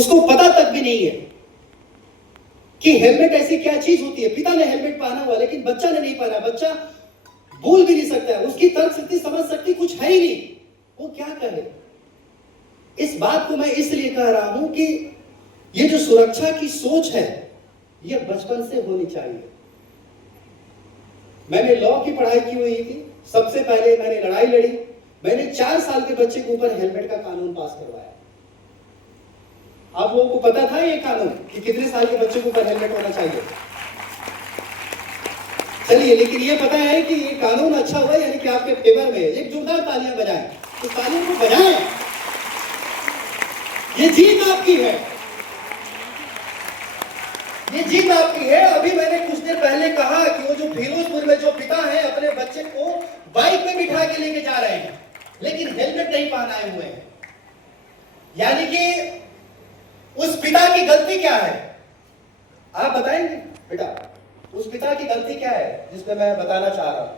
उसको पता तक भी नहीं है कि हेलमेट ऐसी क्या चीज होती है। पिता ने हेलमेट पहना हुआ लेकिन बच्चा ने नहीं पहना। बच्चा बोल भी नहीं सकता है, उसकी तर्क शक्ति समझ सकती कुछ है ही नहीं, वो क्या करे। इस बात को मैं इसलिए कह रहा हूं कि ये जो सुरक्षा की सोच है ये बचपन से होनी चाहिए। मैंने लॉ की पढ़ाई की हुई थी, सबसे पहले मैंने लड़ाई लड़ी, मैंने 4 साल के बच्चे के ऊपर हेलमेट का कानून पास करवाया। आप लोगों को पता था ये कानून कि कितने साल के बच्चे के ऊपर हेलमेट होना चाहिए? चलिए, लेकिन ये पता है कि ये कानून अच्छा हुआ यानी कि आपके फेवर में। एक जोरदार तालियां बजाएं, तो तालियों को बजाएं, ये जीत आपकी है, ये जीत आपकी है। अभी मैंने कुछ देर पहले कहा कि वो जो फिरोजपुर में जो पिता है अपने बच्चे को बाइक पे बिठा के लेके जा रहे हैं लेकिन हेलमेट नहीं पहनाए हुए हैं, यानी कि उस पिता की गलती क्या है? आप बताएंगे बेटा, उस पिता की गलती क्या है जिसमें मैं बताना चाह रहा हूं?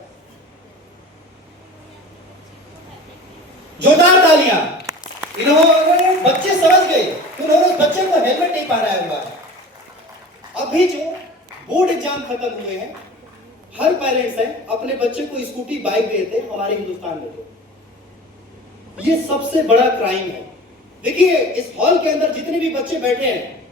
जोरदार तालियां। इन्होंने बच्चे समझ गए, उन्होंने उस बच्चे को हेलमेट नहीं पहनाया हुआ है। अभी जो बोर्ड एग्जाम खत्म हुए हैं, हर पेरेंट्स है अपने बच्चे को स्कूटी बाइक देते हैं हमारे हिंदुस्तान में। तो ये सबसे बड़ा क्राइम है। देखिए, इस हॉल के अंदर जितने भी बच्चे बैठे हैं,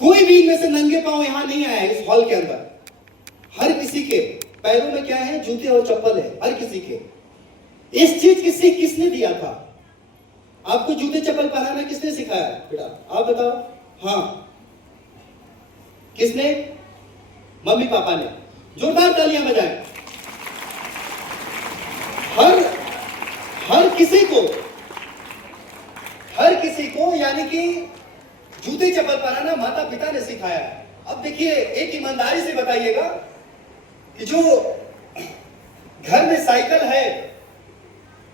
कोई भी इनमें से नंगे पांव यहां नहीं आया है। इस हॉल के अंदर हर किसी के पैरों में क्या है? जूते और चप्पल है, हर किसी के। इस चीज किसने दिया था? आपको जूते चप्पल पहनाना किसने सिखाया बेटा? आप बताओ। हाँ, किसने? मम्मी पापा ने। जोरदार तालियां बजाएं। हर किसी को यानी कि जूते चप्पल पहनाना माता पिता ने सिखाया है। अब देखिए, एक ईमानदारी से बताइएगा कि जो घर में साइकिल है,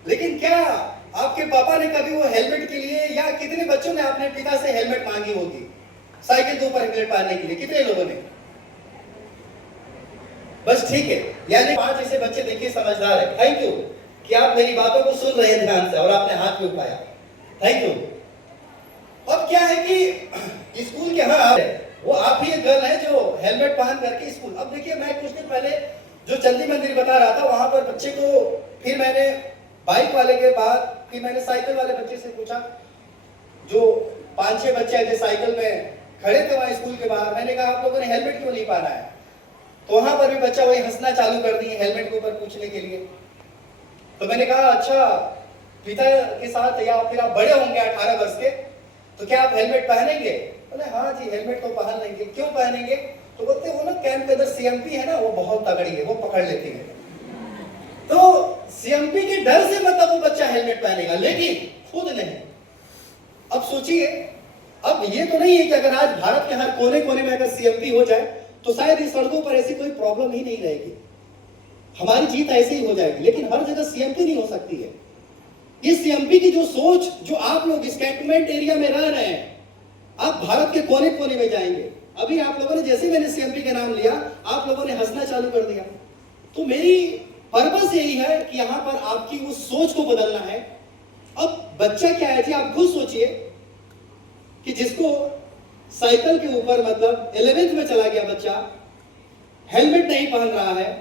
लेकिन क्या आपके पापा ने कभी वो हेलमेट के लिए, या कितने बच्चों ने अपने पिता से हेलमेट मांगी होगी साइकिल के ऊपर हेलमेट पहनने के लिए? कितने लोगों ने? बस ठीक है, यानी 5 ऐसे बच्चे देखिए समझदार है। थैंक यू कि आप मेरी बातों को सुन रहे हैं ध्यान से और आपने हाथ भी उठाया। Thank you. अब क्या है कि स्कूल के वो आप ही एक गर्ल है जो हेलमेट पहन करके स्कूल। अब देखिए, मैं कुछ दिन पहले जो चंदी मंदिर बता रहा था, वहां पर बच्चे को, फिर मैंने बाइक वाले के बाद फिर मैंने साइकिल वाले बच्चे से पूछा, जो 5-6 बच्चे ऐसे साइकिल में खड़े थे वहां स्कूल के बाहर। मैंने कहा, आप लोगों ने हेलमेट क्यों नहीं पहना है? तो वहां पर भी बच्चा वही हंसना चालू कर दिए हेलमेट के ऊपर पूछने के लिए। तो मैंने कहा, अच्छा, पिता के साथ या फिर आप बड़े होंगे 18 वर्ष के, तो क्या आप हेलमेट पहनेंगे? बोले हाँ जी, हेलमेट तो पहन लेंगे। क्यों पहनेंगे? तो बोलते वो ना कैंप के अंदर सीएमपी है ना, वो बहुत तगड़ी है, वो पकड़ लेती है, तो सीएमपी के डर से मतलब वो बच्चा हेलमेट पहनेगा, लेकिन खुद नहीं। अब सोचिए, अब ये तो नहीं है कि अगर आज भारत के हर कोने कोने में अगर सीएमपी हो जाए तो शायद इस सड़कों पर ऐसी कोई प्रॉब्लम ही नहीं रहेगी, हमारी जीत ऐसे ही हो जाएगी। लेकिन हर जगह सीएमपी नहीं हो सकती है। ये सीएमपी की जो सोच, जो आप लोग इस कैंटोनमेंट एरिया में रह रहे हैं, आप भारत के कोने कोने में जाएंगे। अभी आप लोगों ने, जैसे मैंने सीएमपी का नाम लिया, आप लोगों ने हंसना चालू कर दिया। तो मेरी पर्पस यही है कि यहां पर आपकी उस सोच को बदलना है। अब बच्चा क्या है जी, आप खुद सोचिए कि जिसको साइकिल के ऊपर मतलब 11th में चला गया बच्चा, हेलमेट नहीं पहन रहा है,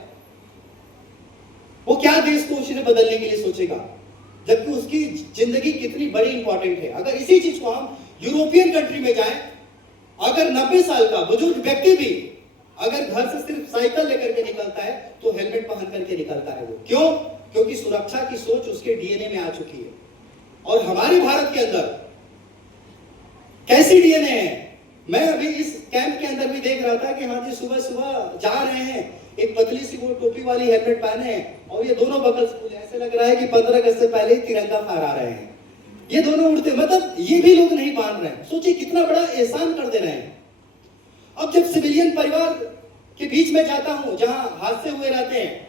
वो क्या देश को उसने बदलने के लिए सोचेगा, जबकि उसकी जिंदगी कितनी बड़ी इंपॉर्टेंट है। अगर इसी चीज को हम यूरोपियन कंट्री में जाएं, अगर 90 साल का बुजुर्ग व्यक्ति भी अगर घर से सिर्फ साइकिल लेकर के निकलता है तो हेलमेट पहन करके निकलता है। वो क्यों? क्योंकि सुरक्षा की सोच उसके डीएनए में आ चुकी है। और हमारे भारत के अंदर कैसी डीएनए है? मैं अभी इस कैंप के अंदर भी देख रहा था कि हाँ जी, सुबह सुबह जा रहे हैं, एक पतली सी वो टोपी वाली हेलमेट पहने हैं और ये दोनों बगल से खुले, ऐसे लग रहा है कि 15 अगस्त से पहले ही तिरंगा फहरा रहे हैं। ये दोनों उड़ते, मतलब ये भी लोग नहीं मान रहे हैं। सोचिए कितना बड़ा एहसान कर दे रहे हैं। अब जब सिविलियन परिवार के बीच में जाता हूं, जहां हादसे हुए रहते हैं,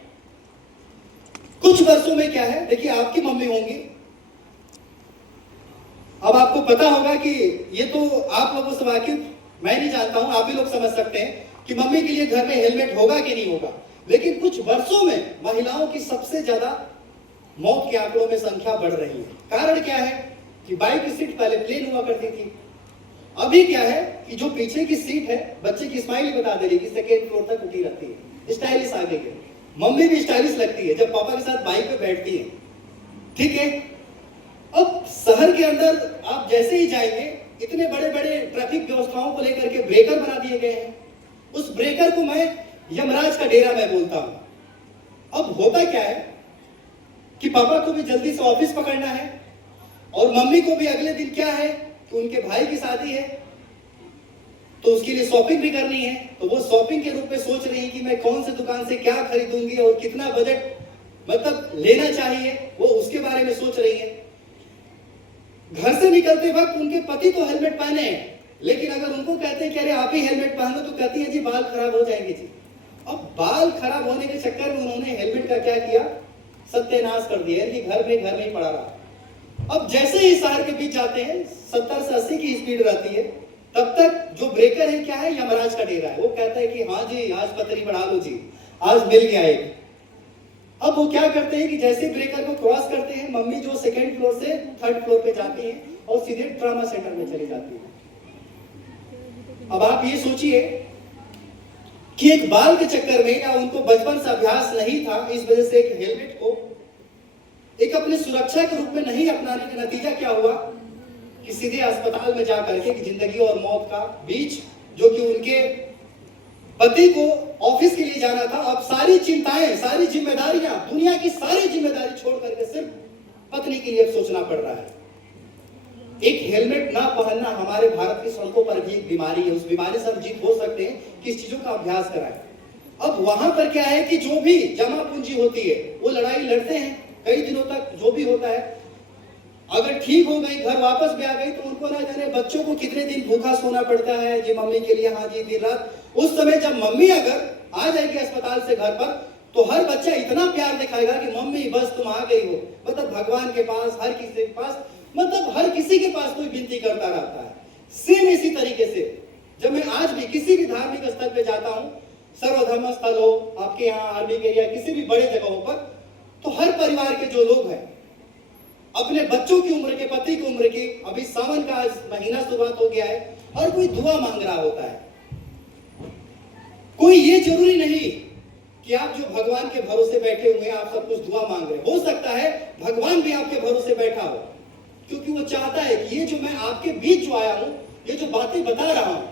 कुछ वर्षों में क्या है, देखिए आपकी मम्मी होंगी, अब आपको पता होगा कि ये तो आप लोगों से वाकिफ मैं नहीं जानता हूं, आप भी लोग समझ सकते हैं कि मम्मी के लिए घर में हेलमेट होगा कि नहीं होगा। लेकिन कुछ वर्षों में महिलाओं की सबसे ज्यादा मौत के आंकड़ों में संख्या बढ़ रही है। कारण क्या है? कि बाइक की सीट पहले प्लेन हुआ करती थी, अभी क्या है कि जो पीछे की सीट है बच्चे की स्माइल बता दे रही है कि सेकेंड फ्लोर तक उठी रहती है, स्टाइलिश आ गई है। मम्मी भी स्टाइलिश लगती है जब पापा के साथ बाइक पे बैठती है, ठीक है। अब शहर के अंदर आप जैसे ही जाएंगे, इतने बड़े बड़े ट्रैफिक व्यवस्थाओं को लेकर के ब्रेकर बना दिए गए हैं। उस ब्रेकर को मैं यमराज का डेरा मैं बोलता हूं। अब होता क्या है कि पापा को भी जल्दी से ऑफिस पकड़ना है और मम्मी को भी अगले दिन क्या है कि उनके भाई की शादी है, तो उसके लिए शॉपिंग भी करनी है। तो वो शॉपिंग के रूप में सोच रही है कि मैं कौन से दुकान से क्या खरीदूंगी और कितना बजट मतलब लेना चाहिए, वो उसके बारे में सोच रही है। घर से निकलते वक्त उनके पति तो हेलमेट पहने हैं, लेकिन अगर उनको कहते हैं कि अरे आप ही हेलमेट पहनो, तो कहती है जी बाल खराब हो जाएंगे जी। अब बाल खराब होने के चक्कर में उन्होंने हेलमेट का क्या किया, सत्यानाश कर दिया कि घर में ही पड़ा रहा। अब जैसे ही शहर के बीच जाते हैं 70 से 80 की स्पीड रहती है, तब तक जो ब्रेकर है क्या है, यमराज का डेरा है। वो कहता है कि हाँ जी आज पतरी बढ़ा लो जी, आज मिल गया एक। अब वो क्या करते हैं कि जैसे ब्रेकर को क्रॉस करते हैं, मम्मी जो सेकेंड फ्लोर से थर्ड फ्लोर पे जाती हैं और सीधे ट्रॉमा सेंटर में चली जाती है। अब आप ये सोचिए कि एक बाल के चक्कर में या उनको बचपन से अभ्यास नहीं था, इस वजह से एक हेलमेट को एक अपने सुरक्षा के रूप में नहीं अपनाने का नतीजा क्या हुआ कि सीधे अस्पताल में जाकर के जिंदगी और मौत का बीच, जो कि उनके पति को ऑफिस के लिए जाना था, अब सारी चिंताएं, सारी जिम्मेदारियां, दुनिया की सारी जिम्मेदारी छोड़ करके सिर्फ पत्नी के लिए अब सोचना पड़ रहा है। एक हेलमेट ना पहनना हमारे भारत की सड़कों पर भी एक बीमारी है। उस बीमारी से हम जीत हो सकते हैं कि इस चीजों का अभ्यास कराएं। अब वहां पर क्या है कि जो भी जमा पूंजी होती है वो लड़ाई लड़ते हैं कई दिनों तक, जो भी होता है। अगर ठीक हो गई, घर वापस भी आ गई, तो उनको ना जाने बच्चों को कितने दिन भूखा सोना पड़ता है जी मम्मी के लिए, हाँ जी दिन रात। उस समय जब मम्मी अगर आ जाएगी अस्पताल से घर पर, तो हर बच्चा इतना प्यार दिखाएगा कि मम्मी बस तुम आ गई हो। मतलब भगवान के पास, हर किसी के पास, मतलब हर किसी के पास कोई विनती करता रहता है। सेम इसी तरीके से जब मैं आज भी किसी भी धार्मिक स्थल पे जाता हूँ, सर्वधर्म स्थल हो, आपके यहाँ आर्मी के या किसी भी बड़े जगहों पर, तो हर परिवार के जो लोग हैं अपने बच्चों की उम्र के, पति की उम्र की, अभी सावन का आज महीना शुरुआत हो गया है, हर कोई दुआ मांग रहा होता है। कोई ये जरूरी नहीं कि आप जो भगवान के भरोसे बैठे हुए हैं आप सब कुछ दुआ मांग रहे हो सकता है भगवान भी आपके भरोसे बैठा हो, क्योंकि वो चाहता है कि ये जो मैं आपके बीच जो आया हूं, ये जो बातें बता रहा हूं,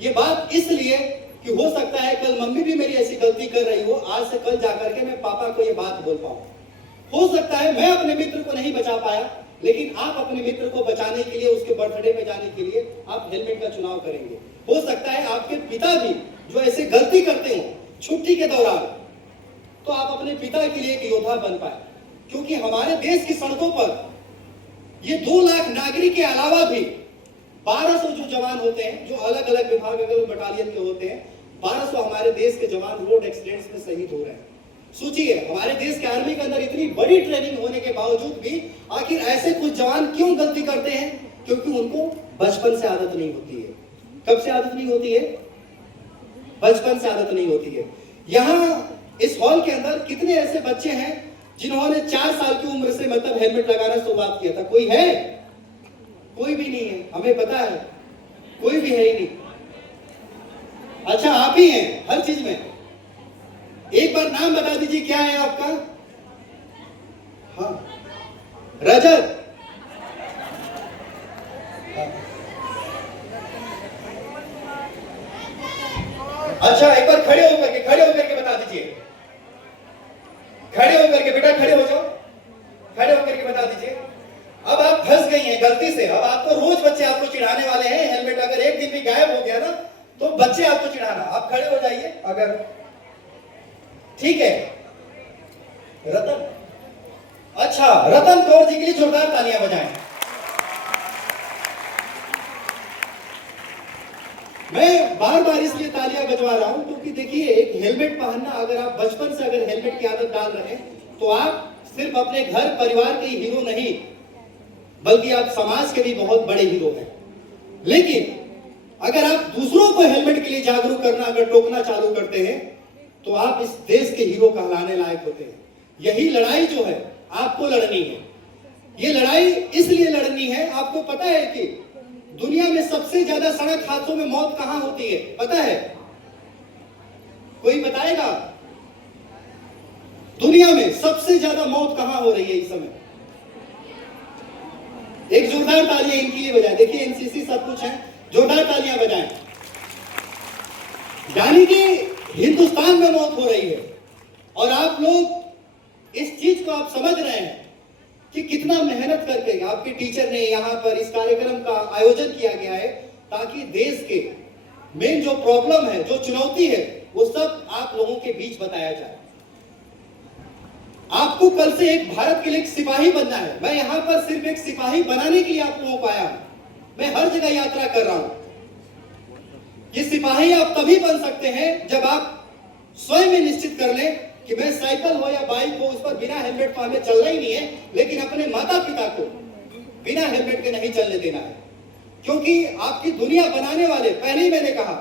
ये बात इसलिए कि हो सकता है कल मम्मी भी मेरी ऐसी गलती कर रही हो, आज से कल जाकर के मैं पापा को ये बात बोल पाऊं। हो सकता है मैं अपने मित्र को नहीं बचा पाया, लेकिन आप अपने मित्र को बचाने के लिए, उसके बर्थडे में जाने के लिए आप हेलमेट का चुनाव करेंगे। हो सकता है आपके पिता भी जो ऐसे गलती करते हो छुट्टी के दौरान, तो आप अपने पिता के लिए एक योद्धा बन पाए। क्योंकि हमारे देश की सड़कों पर ये 2 लाख नागरिक के अलावा भी 1200 जो जवान होते हैं, जो अलग अलग विभाग, अलग बटालियन के होते हैं, 1200 हमारे देश के जवान रोड एक्सीडेंट्स में शहीद हो रहे हैं। सोचिए हमारे देश के आर्मी के अंदर इतनी बड़ी ट्रेनिंग होने के बावजूद भी आखिर ऐसे कुछ जवान क्यों गलती करते हैं? क्योंकि उनको बचपन से आदत नहीं होती है। कब से आदत नहीं होती है? बचपन से आदत नहीं होती है। यहाँ इस हॉल के अंदर कितने ऐसे बच्चे हैं जिन्होंने 4 साल की उम्र से मतलब हेलमेट लगाना शुरुआत किया था? कोई है? कोई भी नहीं है, हमें पता है, कोई भी है ही नहीं। अच्छा आप ही हैं हर चीज में। एक बार नाम बता दीजिए, क्या है आपका? हाँ रजत। अच्छा एक बार खड़े होकर के बता दीजिए। खड़े होकर के, बेटा खड़े हो जाओ, खड़े होकर के बता दीजिए। अब आप फंस गई हैं गलती से। अब आपको रोज बच्चे आपको चिढ़ाने वाले हैं। हेलमेट अगर एक दिन भी गायब हो गया ना, तो बच्चे आपको चिढ़ाना। आप खड़े हो जाइए अगर, ठीक है। रतन, अच्छा रतन कौर जी के लिए जोरदार तालियां बजाएं। मैं बार बार इसलिए तालियां बजवा रहा हूं क्योंकि देखिए एक हेलमेट पहनना, अगर आप बचपन से अगर हेलमेट की आदत डाल रहे हैं, तो आप सिर्फ अपने घर परिवार के हीरो नहीं, बल्कि आप समाज के भी बहुत बड़े हीरो हैं। लेकिन अगर आप दूसरों को हेलमेट के लिए जागरूक करना, अगर टोकना चालू करते हैं, तो आप इस देश के हीरो कहलाने लायक होते हैं। यही लड़ाई जो है आपको लड़नी है। ये लड़ाई इसलिए लड़नी है, आपको पता है कि दुनिया में सबसे ज्यादा सड़क हादसों में मौत कहां होती है, पता है? कोई बताएगा? दुनिया में सबसे ज्यादा मौत कहां हो रही है इस समय? एक जोरदार तालियां इनके लिए बजाएं। देखिए एनसीसी सब कुछ है, जोरदार तालियां बजाएं। यानी कि हिंदुस्तान में मौत हो रही है और आप लोग इस चीज को आप समझ रहे हैं कि कितना मेहनत करके आपके टीचर ने यहां पर इस कार्यक्रम का आयोजन किया गया है ताकि देश के मेन जो प्रॉब्लम है, जो चुनौती है, वो सब आप लोगों के बीच बताया जाए। आपको कल से एक भारत के लिए एक सिपाही बनना है। मैं यहां पर सिर्फ एक सिपाही बनाने के लिए आप लोगों को आया हूं। मैं हर जगह यात्रा कर रहा हूं। ये सिपाही आप तभी बन सकते हैं जब आप स्वयं में निश्चित कर लें कि मैं साइकिल हो या बाइक हो, उस पर बिना हेलमेट का हमें चलना ही नहीं है, लेकिन अपने माता पिता को बिना हेलमेट के नहीं चलने देना है। क्योंकि आपकी दुनिया बनाने वाले, पहले ही मैंने कहा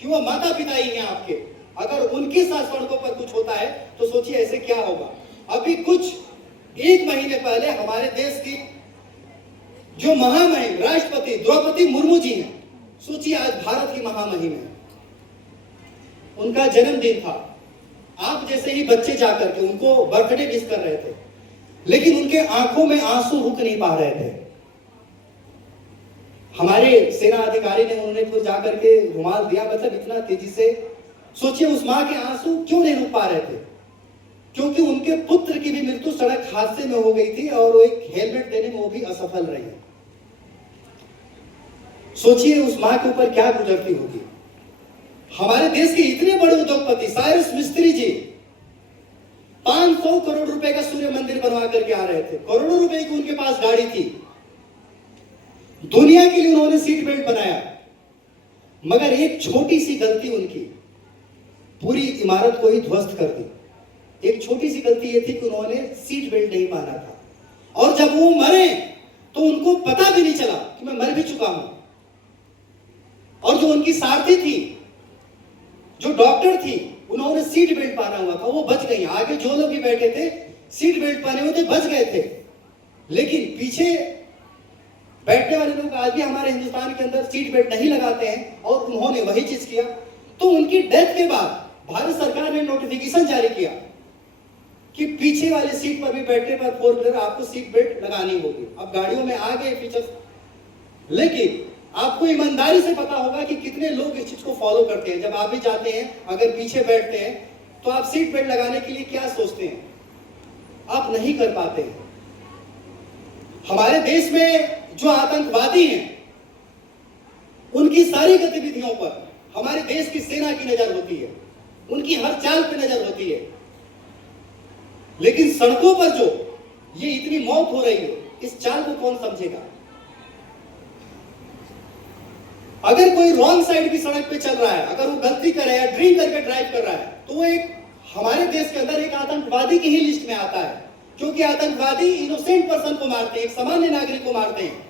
कि वो माता पिता ही हैं आपके। अगर उनके साथ सड़कों पर कुछ होता है तो सोचिए ऐसे क्या होगा। अभी कुछ एक महीने पहले हमारे देश की जो महामहिम राष्ट्रपति द्रौपदी मुर्मू जी हैं, सोचिए आज भारत की महामहिम है, उनका जन्मदिन था। आप जैसे ही बच्चे जाकर के उनको बर्थडे विश कर रहे थे, लेकिन उनके आंखों में आंसू रुक नहीं पा रहे थे। हमारे सेना अधिकारी ने उन्होंने तो जाकर के रुमाल दिया, मतलब इतना तेजी से। सोचिए उस मां के आंसू क्यों नहीं रुक पा रहे थे? क्योंकि उनके पुत्र की भी मृत्यु सड़क हादसे में हो गई थी और वो एक हेलमेट देने में वो भी असफल रही है। सोचिए उस मां के ऊपर क्या गुजरती होगी। हमारे देश के इतने बड़े उद्योगपति साइरस मिस्त्री जी 500 करोड़ रुपए का सूर्य मंदिर बनवा करके आ रहे थे। करोड़ों रुपए की उनके पास गाड़ी थी। दुनिया के लिए उन्होंने सीट बेल्ट बनाया, मगर एक छोटी सी गलती उनकी पूरी इमारत को ही ध्वस्त कर दी। एक छोटी सी गलती यह थी कि उन्होंने सीट बेल्ट नहीं पहना था, और जब वो मरे तो उनको पता भी नहीं चला कि मैं मर भी चुका हूं। और जो उनकी सारथी थी, जो डॉक्टर थी, उन्होंने सीट बेल्ट पहना हुआ था, वो बच गई। आगे जो लोग भी बैठे थे सीट बेल्ट पहने हुए थे, बच गए थे। लेकिन पीछे बैठने वाले लोग आज भी हमारे हिंदुस्तान के अंदर सीट बेल्ट नहीं लगाते हैं, और उन्होंने वही चीज किया। तो उनकी डेथ के बाद भारत सरकार ने नोटिफिकेशन जारी किया कि पीछे वाले सीट पर भी बैठने पर फोर व्हीलर आपको सीट बेल्ट लगानी होगी। अब गाड़ियों में आ गए फीचर्स, लेकिन आपको ईमानदारी से पता होगा कि कितने लोग इस चीज को फॉलो करते हैं। जब आप भी जाते हैं, अगर पीछे बैठते हैं, तो आप सीट बेल्ट लगाने के लिए क्या सोचते हैं? आप नहीं कर पाते हैं। हमारे देश में जो आतंकवादी हैं, उनकी सारी गतिविधियों पर हमारे देश की सेना की नजर होती है, उनकी हर चाल पर नजर होती है। लेकिन सड़कों पर जो ये इतनी मौत हो रही है, इस चाल को कौन समझेगा? अगर कोई रॉन्ग साइड की सड़क पे चल रहा है, अगर वो गलती कर रहा है, ड्रिंक करके ड्राइव कर रहा है, तो वो एक हमारे देश के अंदर एक आतंकवादी की ही लिस्ट में आता है। क्योंकि आतंकवादी इनोसेंट पर्सन को मारते हैं, एक सामान्य नागरिक को मारते हैं।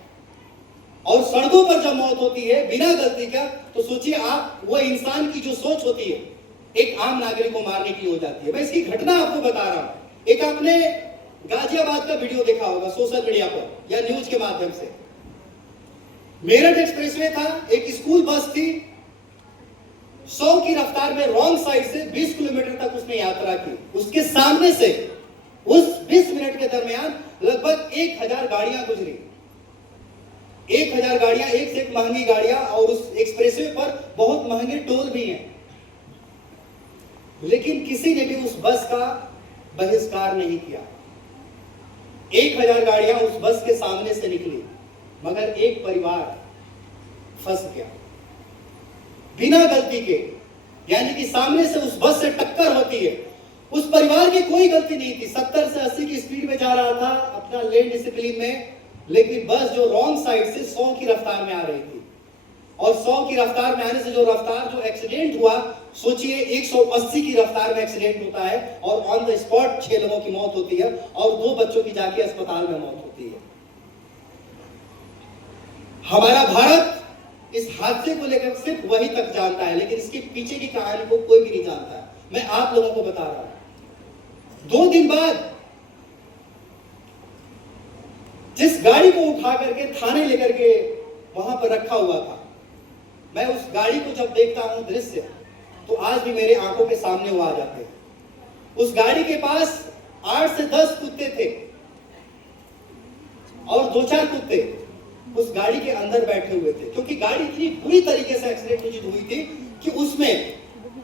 और सड़कों पर जब मौत होती है बिना गलती का, तो सोचिए आप, वो इंसान की जो सोच होती है एक आम नागरिक को मारने की हो जाती है। मैं इसकी घटना आपको बता रहा हूं। एक आपने गाजियाबाद का वीडियो देखा होगा सोशल मीडिया पर या न्यूज के माध्यम से। मेरठ एक्सप्रेसवे था, एक स्कूल बस थी, 100 की रफ्तार में रॉन्ग साइड से 20 किलोमीटर तक उसने यात्रा की। उसके सामने से उस 20 मिनट के दरमियान लगभग 1000 गाड़ियां गुजरी। 1000 गाड़ियां, एक से एक महंगी गाड़ियां, और उस एक्सप्रेसवे पर बहुत महंगे टोल भी हैं। लेकिन किसी ने भी उस बस का बहिष्कार नहीं किया। 1000 गाड़ियां उस बस के सामने से निकली, मगर एक परिवार फंस गया बिना गलती के। यानी कि सामने से उस बस से टक्कर होती है, उस परिवार की कोई गलती नहीं थी। 70 से 80 की स्पीड में जा रहा था अपना लेन डिसिप्लिन में, लेकिन बस जो रॉन्ग साइड से 100 की रफ्तार में आ रही थी। और 100 की रफ्तार में आने से जो एक्सीडेंट हुआ, सोचिए 180 की रफ्तार में एक्सीडेंट होता है, और ऑन द स्पॉट 6 लोगों की मौत होती है, और 2 बच्चों की जाके अस्पताल में मौत होती है। हमारा भारत इस हादसे को लेकर सिर्फ वही तक जानता है, लेकिन इसके पीछे की कहानी को कोई भी नहीं जानता है। मैं आप लोगों को बता रहा हूं। 2 दिन बाद जिस गाड़ी को उठा करके थाने लेकर के वहां पर रखा हुआ था, मैं उस गाड़ी को जब देखता हूं दृश्य, तो आज भी मेरे आंखों के सामने वो आ जाते हैं। उस गाड़ी के पास 8 से 10 कुत्ते थे और 2-4 कुत्ते उस गाड़ी के अंदर बैठे हुए थे, क्योंकि गाड़ी इतनी बुरी तरीके से एक्सीडेंट हुई थी कि उसमें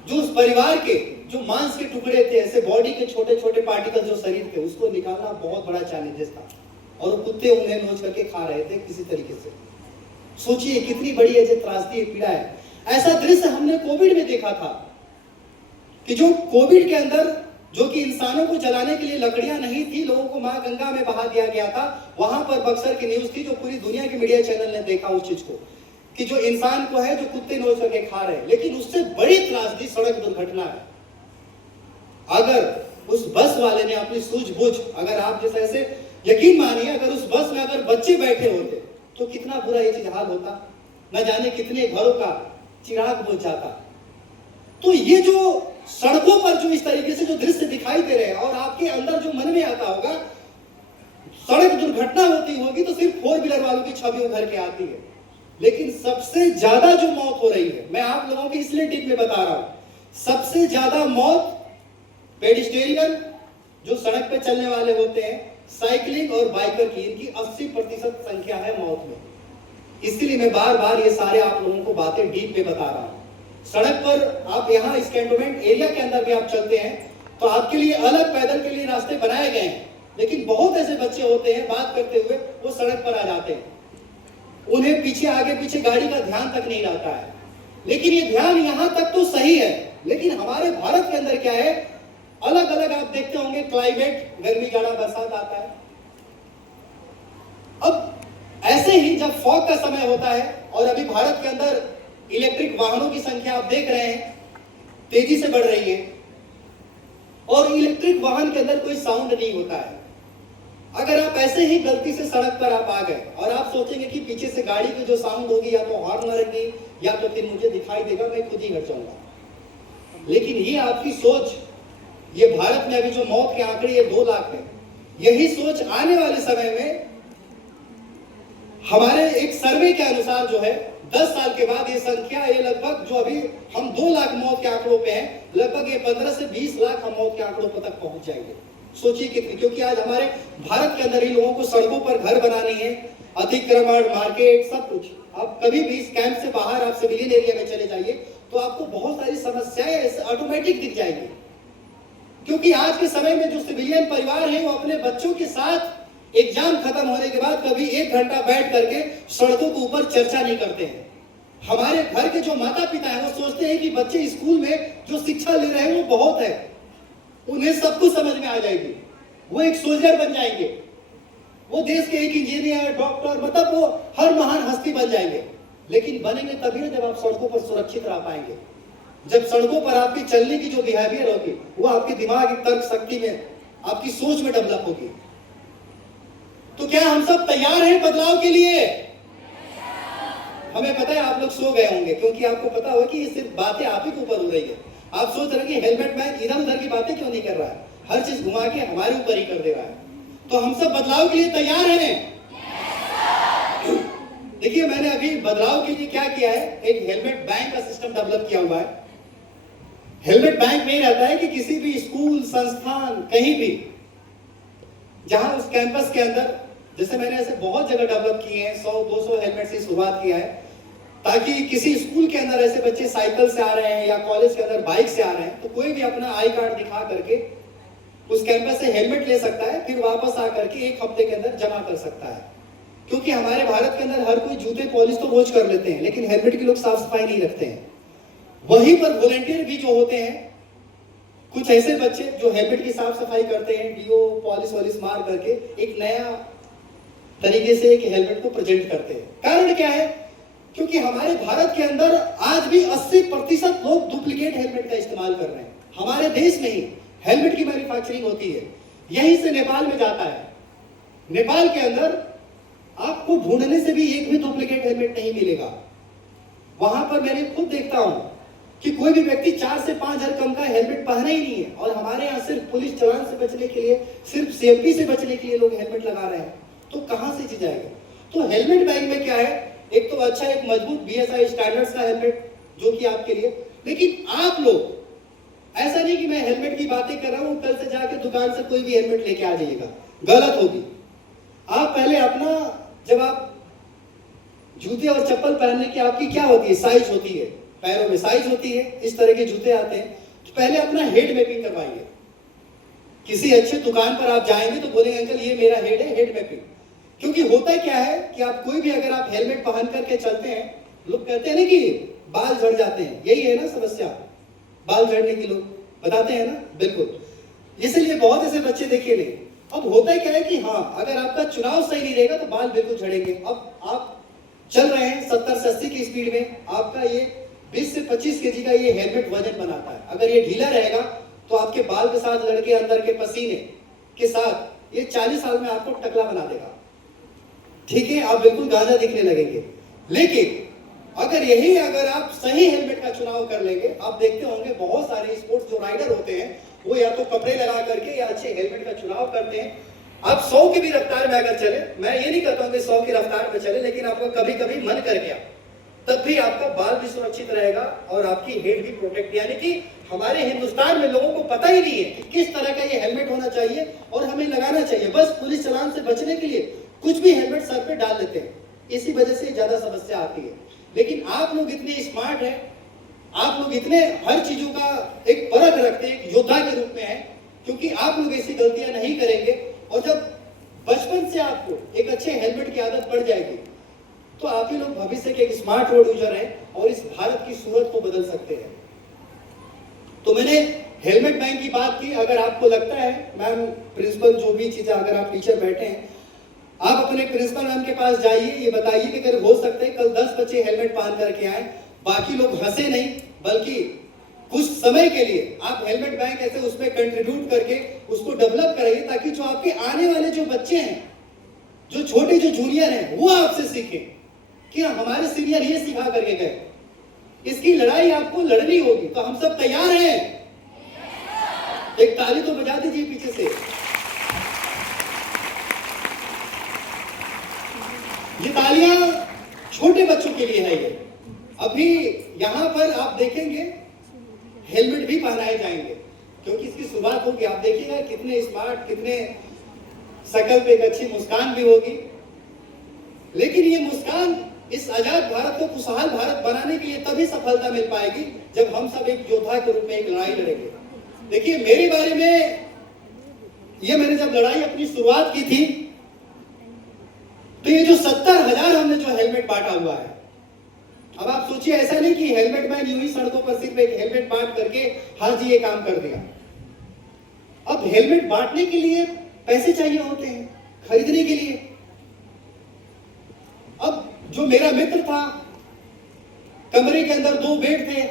जो उस परिवार के जो मांस के टुकड़े थे, ऐसे बॉडी के छोटे छोटे पार्टिकल जो शरीर थे, उसको निकालना बहुत बड़ा चैलेंजेस था। और वो कुत्ते उन्हें नोच करके खा रहे थे किसी तरीके से। सोचिए कितनी बड़ी है त्रासदी पीड़ा है। ऐसा दृश्य हमने कोविड में देखा था कि जो कोविड के अंदर जो कि इंसानों को जलाने के लिए लकड़ियां नहीं थी, लोगों को मां गंगा में बहा दिया गया था। वहां पर बक्सर की न्यूज थी, जो पूरी दुनिया के मीडिया चैनल ने देखा उस चीज को, कि जो इंसान को है जो कुत्ते नोच करके खा रहे हैं। लेकिन उससे बड़ी त्रासदी सड़क दुर्घटना है। अगर उस बस वाले ने अपनी सूझबूझ, अगर आप जैसे ऐसे यकीन मानिए, अगर उस बस में अगर बच्चे बैठे होते तो कितना बुरा ये चीज हाल होता, न जाने कितने घरों का चिराग बुझ जाता। तो ये जो सड़कों पर जो इस तरीके से जो दृश्य दिखाई दे रहे हैं, और आपके अंदर जो मन में आता होगा, सड़क दुर्घटना होती होगी तो सिर्फ 4 व्हीलर वालों की छवि उभर के आती है। लेकिन सबसे ज्यादा जो मौत हो रही है, मैं आप लोगों को इसलिए टिप में बता रहा हूं, सबसे ज्यादा मौत पेडिस्टेरियन जो सड़क पे चलने वाले होते हैं, साइकिलिंग और बाइकर की, इनकी 80% संख्या है मौत में। इसलिए मैं बार बार ये सारे आप लोगों को बातें डीप में बता रहा हूं। सड़क पर आप यहाँ इस कैंटोनमेंट एरिया के अंदर भी आप चलते हैं तो आपके लिए अलग पैदल के लिए रास्ते बनाए गए हैं, लेकिन बहुत ऐसे बच्चे होते हैं बात करते हुए वो सड़क पर आ जाते हैं, उन्हें पीछे आगे पीछे गाड़ी का ध्यान तक नहीं रहता है। लेकिन ये ध्यान यहां तक तो सही है, लेकिन हमारे भारत के अंदर क्या है, अलग अलग आप देखते होंगे क्लाइमेट, गर्मी जाड़ा बरसात आता है। अब ऐसे ही जब फॉग का समय होता है, और अभी भारत के अंदर इलेक्ट्रिक वाहनों की संख्या आप देख रहे हैं तेजी से बढ़ रही है, और इलेक्ट्रिक वाहन के अंदर कोई साउंड नहीं होता है। अगर आप ऐसे ही गलती से सड़क पर आप आ गए और आप सोचेंगे कि पीछे से गाड़ी की जो साउंड होगी, या तो हॉर्न मारेगी या तो फिर मुझे दिखाई देगा, मैं खुद ही हट जाऊंगा। लेकिन ये आपकी सोच, ये भारत में अभी जो मौत के आंकड़े ये 2 लाख है, यही सोच आने वाले समय में हमारे एक सर्वे के अनुसार जो है 10 साल के बाद ये संख्या, ये लगभग जो अभी हम 2 लाख मौत के आंकड़ों पे हैं, लगभग ये 15 से 20 लाख हम मौत के आंकड़ों पर तक पहुंच जाएंगे। सोचिए कितनी, क्योंकि आज हमारे भारत के अंदर ही लोगों को सड़कों पर घर बनाने हैं, अतिक्रमण, मार्केट, सब कुछ। आप कभी भी इस कैंप से बाहर आप सिविलियन एरिया में चले जाइए तो आपको बहुत सारी समस्याएं ऑटोमेटिक दिख जाएंगी, क्योंकि आज के समय में जो सिविलियन परिवार है वो अपने बच्चों के साथ एग्जाम खत्म होने के बाद कभी 1 घंटा बैठ करके सड़कों के ऊपर चर्चा नहीं करते हैं। हमारे घर के जो माता पिता हैं वो सोचते हैं कि बच्चे स्कूल में जो शिक्षा ले रहे हैं वो बहुत है, उन्हें सब कुछ समझ में आ जाएगी, वो एक सोल्जर बन जाएंगे, वो देश के एक इंजीनियर, डॉक्टर, मतलब वो हर महान हस्ती बन जाएंगे। लेकिन बनेंगे तभी ना जब आप सड़कों पर सुरक्षित रह पाएंगे, जब सड़कों पर आपकी चलने की जो बिहेवियर होगी वो आपके दिमाग की तर्क शक्ति में, आपकी सोच में डेवलप होगी। तो क्या हम सब तैयार हैं बदलाव के लिए? हमें पता है आप लोग सो गए होंगे, क्योंकि आपको पता होगा कि ये सिर्फ बातें आप ही के ऊपर हो रही है। आप सोच रहे हैं कि हेलमेट मैन इधर उधर की बातें क्यों नहीं कर रहा है, हर चीज घुमा के हमारे ऊपर ही कर दे रहा है। तो हम सब बदलाव के लिए तैयार हैं? देखिए मैंने अभी बदलाव के लिए क्या किया है, एक हेलमेट बैंक का सिस्टम डेवलप किया हुआ है। हेलमेट बैंक में रहता है कि किसी भी स्कूल, संस्थान, कहीं भी जहां उस कैंपस के अंदर, जैसे मैंने ऐसे बहुत जगह डेवलप किए हैं, 100-200 हेलमेट से शुरुआत किया है, ताकि किसी स्कूल के अंदर ऐसे बच्चे साइकिल से आ रहे हैं या कॉलेज के अंदर बाइक से आ रहे हैं, तो कोई भी अपना आई कार्ड दिखा करके उस कैंपस से हेलमेट ले सकता है, फिर वापस आकर के 1 हफ्ते के अंदर जमा कर सकता है। क्योंकि हमारे भारत के अंदर हर कोई जूते पॉलिश तो रोज कर लेते हैं, लेकिन हेलमेट की लोग साफ सफाई नहीं रखते हैं। वहीं पर वॉलंटियर भी जो होते हैं, कुछ ऐसे बच्चे जो हेलमेट की साफ सफाई करते हैं, डीओ पॉलिश वॉलिश मार करके एक नया तरीके से एक हेलमेट को प्रेजेंट करते हैं। कारण क्या है? क्योंकि हमारे भारत के अंदर आज भी 80% लोग डुप्लीकेट हेलमेट का इस्तेमाल कर रहे हैं। हमारे देश में ही हेलमेट की मैन्युफैक्चरिंग होती है, यहीं से नेपाल में जाता है। नेपाल के अंदर आपको ढूंढने से भी एक भी डुप्लीकेट हेलमेट नहीं मिलेगा। वहां पर मैंने खुद देखता हूं कि कोई भी व्यक्ति 4 से 5 हजार कम का हेलमेट पहना ही नहीं है, और हमारे यहाँ सिर्फ पुलिस चालान से बचने के लिए, सिर्फ सेफ्टी से बचने के लिए लोग हेलमेट लगा रहे हैं। तो कहां से चीज आएगा? तो हेलमेट बैग में क्या है, एक तो अच्छा एक मजबूत BSI स्टैंडर्ड्स का हेलमेट जो कि आपके लिए, लेकिन आप लोग ऐसा नहीं कि मैं हेलमेट की बातें कर रहा हूं, कल से जाके दुकान से कोई भी हेलमेट लेके आ जाइएगा, गलत होगी। आप पहले अपना, जब आप जूते और चप्पल पहनने की आपकी क्या होती है, साइज होती है, पैरों में साइज होती है, इस तरह के जूते आते हैं, तो पहले अपना हेड मैपिंग करवाइए। किसी अच्छे दुकान पर आप जाएंगे तो बोलेंगे अंकल ये मेरा हेड है, हेड मैपिंग। क्योंकि होता क्या है कि आप कोई भी अगर आप हेलमेट पहन करके चलते हैं, लोग कहते हैं ना कि बाल झड़ जाते हैं, यही है ना समस्या, बाल झड़ने की लोग बताते हैं ना, बिल्कुल। इसलिए बहुत ऐसे बच्चे देखे नहीं। अब होता क्या है कि हाँ, अगर आपका चुनाव सही नहीं रहेगा तो बाल बिल्कुल झड़ेंगे। अब आप चल रहे हैं 70 से 80 की स्पीड में, आपका ये 20 से 25 केजी का ये हेलमेट वजन बनाता है। अगर ये ढीला रहेगा तो आपके बाल के साथ लड़के अंदर के पसीने के साथ ये 40 साल में आपको टकला बना देगा, ठीक है, आप बिल्कुल गांजा दिखने लगेंगे। लेकिन अगर आप सही हेलमेट का चुनाव कर लेंगे, आप देखते होंगे बहुत सारे स्पोर्ट्स जो राइडर होते हैं वो या तो कपड़े लगा करके या अच्छे हेलमेट का चुनाव करते हैं। आप 100 की भी रफ्तार में अगर चले, मैं ये नहीं कहता हूं कि 100 की रफ्तार में चले, लेकिन आपका कभी कभी मन कर गया, तब भी आपका बाल भी सुरक्षित रहेगा और आपकी हेड भी प्रोटेक्ट। यानी कि हमारे हिंदुस्तान में लोगों को पता ही नहीं है कि किस तरह का ये हेलमेट होना चाहिए और हमें लगाना चाहिए। बस पुलिस चालान से बचने के लिए कुछ भी हेलमेट सर पे डाल लेते हैं, इसी वजह से ज्यादा समस्या आती है। लेकिन आप लोग इतने स्मार्ट हैं, आप लोग इतने हर चीजों का एक परख रखते हैं, एक योद्धा के रूप में है, क्योंकि आप लोग ऐसी गलतियां नहीं करेंगे। और जब बचपन से आपको एक अच्छे हेलमेट की आदत पड़ जाएगी तो आप ही लोग भविष्य के एक स्मार्ट रोड यूजर हैं और इस भारत की सूरत को बदल सकते हैं। तो मैंने हेलमेट बैंक की बात की। अगर आपको लगता है मैम, प्रिंसिपल जो भी चीजें, अगर आप टीचर बैठे हैं, आप अपने प्रिंसिपल मैम के पास जाइए, ये बताइए कि अगर हो सकते हैं कल 10 बच्चे हेलमेट पहन करके आए, बाकी लोग हंसे नहीं, बल्कि कुछ समय के लिए आप हेलमेट बैंक ऐसे उसमें कंट्रीब्यूट करके उसको डेवलप कराइए, ताकि जो आपके आने वाले जो बच्चे हैं, जो छोटे जो जूनियर हैं, वो आपसे सीखें कि हमारे सीनियर ये सिखा करके गए। इसकी लड़ाई आपको लड़नी होगी, तो हम सब तैयार हैं? एक ताली तो बजा दीजिए पीछे से। ये तालियां छोटे बच्चों के लिए है। ये अभी यहां पर आप देखेंगे हेलमेट भी पहनाए जाएंगे, क्योंकि इसकी शुरुआत होगी। आप देखिएगा कितने स्मार्ट, कितने शकल पे एक अच्छी मुस्कान भी होगी। लेकिन ये मुस्कान इस आजाद भारत को खुशहाल भारत बनाने के लिए तभी सफलता मिल पाएगी जब हम सब एक योद्धा के रूप में एक लड़ाई लड़ेंगे। देखिए मेरे बारे में, ये मैंने जब लड़ाई अपनी शुरुआत की थी, तो ये जो 70,000 हमने जो हेलमेट बांटा हुआ है, अब आप सोचिए, ऐसा नहीं कि हेलमेट मैन यूं ही सड़कों पर सिर्फ एक हेलमेट बांट करके हाँ जी ये काम कर दिया। अब हेलमेट बांटने के लिए पैसे चाहिए होते हैं, खरीदने के लिए। अब जो मेरा मित्र था, कमरे के अंदर 2 बेड थे,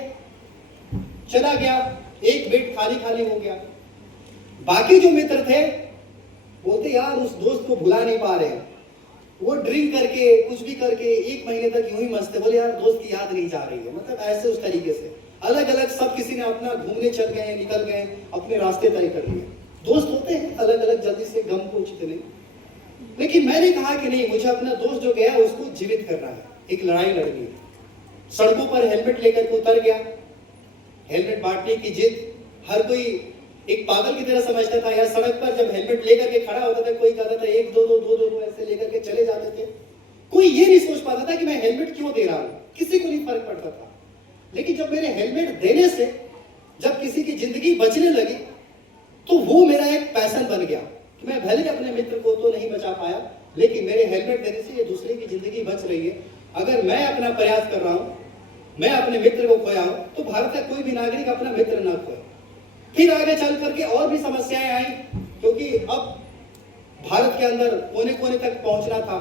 चला गया, एक बेड खाली खाली हो गया। बाकी जो मित्र थे बोलते यार उस दोस्त को भुला नहीं पा रहे, वो ड्रिंक करके कुछ भी करके 1 महीने तक यूं ही मस्त है, बोले यार दोस्त की याद नहीं जा रही है। मतलब ऐसे उस तरीके से अलग अलग सब, किसी ने अपना घूमने चल गए, निकल गए, अपने रास्ते तय कर लिए। दोस्त होते हैं अलग अलग, जल्दी से गम को उचित। लेकिन मैंने कहा कि नहीं, मुझे अपना दोस्त जो गया उसको जीवित करना है, एक लड़ाई लड़नी है। सड़कों पर हेलमेट लेकर के उतर गया। हेलमेट बांटने की जिद, हर कोई एक पागल की तरह समझता था। या सड़क पर जब हेलमेट लेकर के खड़ा होता था, कोई कहता था 1 2 2 2 2 2 ऐसे लेकर के चले जाते थे। कोई ये नहीं सोच पाता था कि मैं हेलमेट क्यों दे रहा हूं, किसी को नहीं फर्क पड़ता था। लेकिन जब मेरे हेलमेट देने से जब किसी की जिंदगी बचने लगी, तो वो मेरा एक पैशन बन गया कि मैं भले अपने मित्र को तो नहीं बचा पाया, लेकिन मेरे हेलमेट देने से ये दूसरे की जिंदगी बच रही है। अगर मैं अपना प्रयास कर रहा हूं, मैं अपने मित्र को खोया हूं, तो भारत का कोई भी नागरिक अपना मित्र ना खोए। फिर आगे चल करके और भी समस्याएं आई, क्योंकि अब भारत के अंदर कोने कोने तक पहुंचना था।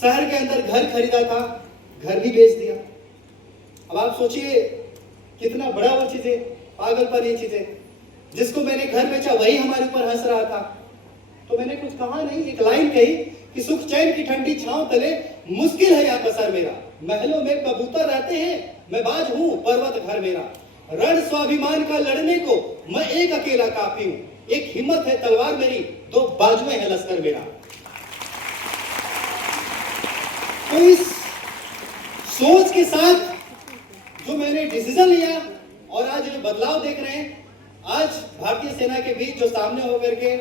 शहर के अंदर घर खरीदा था, घर भी बेच दिया। अब आप सोचिए कितना बड़ा वो चीजें, पागलपन ये चीजें। जिसको मैंने घर बेचा वही हमारे ऊपर हंस रहा था। तो मैंने कुछ कहा नहीं, एक लाइन कही कि सुख चैन की ठंडी छांव तले मुश्किल है यहाँ बसर मेरा। महलों में कबूतर रहते हैं, मैं बाज हूँ पर्वत घर मेरा। रण स्वाभिमान का लड़ने को मैं एक अकेला काफी हूँ। एक हिम्मत है तलवार मेरी, 2 बाजुएं है लश्कर मेरा। तो इस सोच के साथ जो मैंने डिसीजन लिया और आज जो बदलाव देख रहे हैं, आज भारतीय सेना के बीच जो सामने होकर के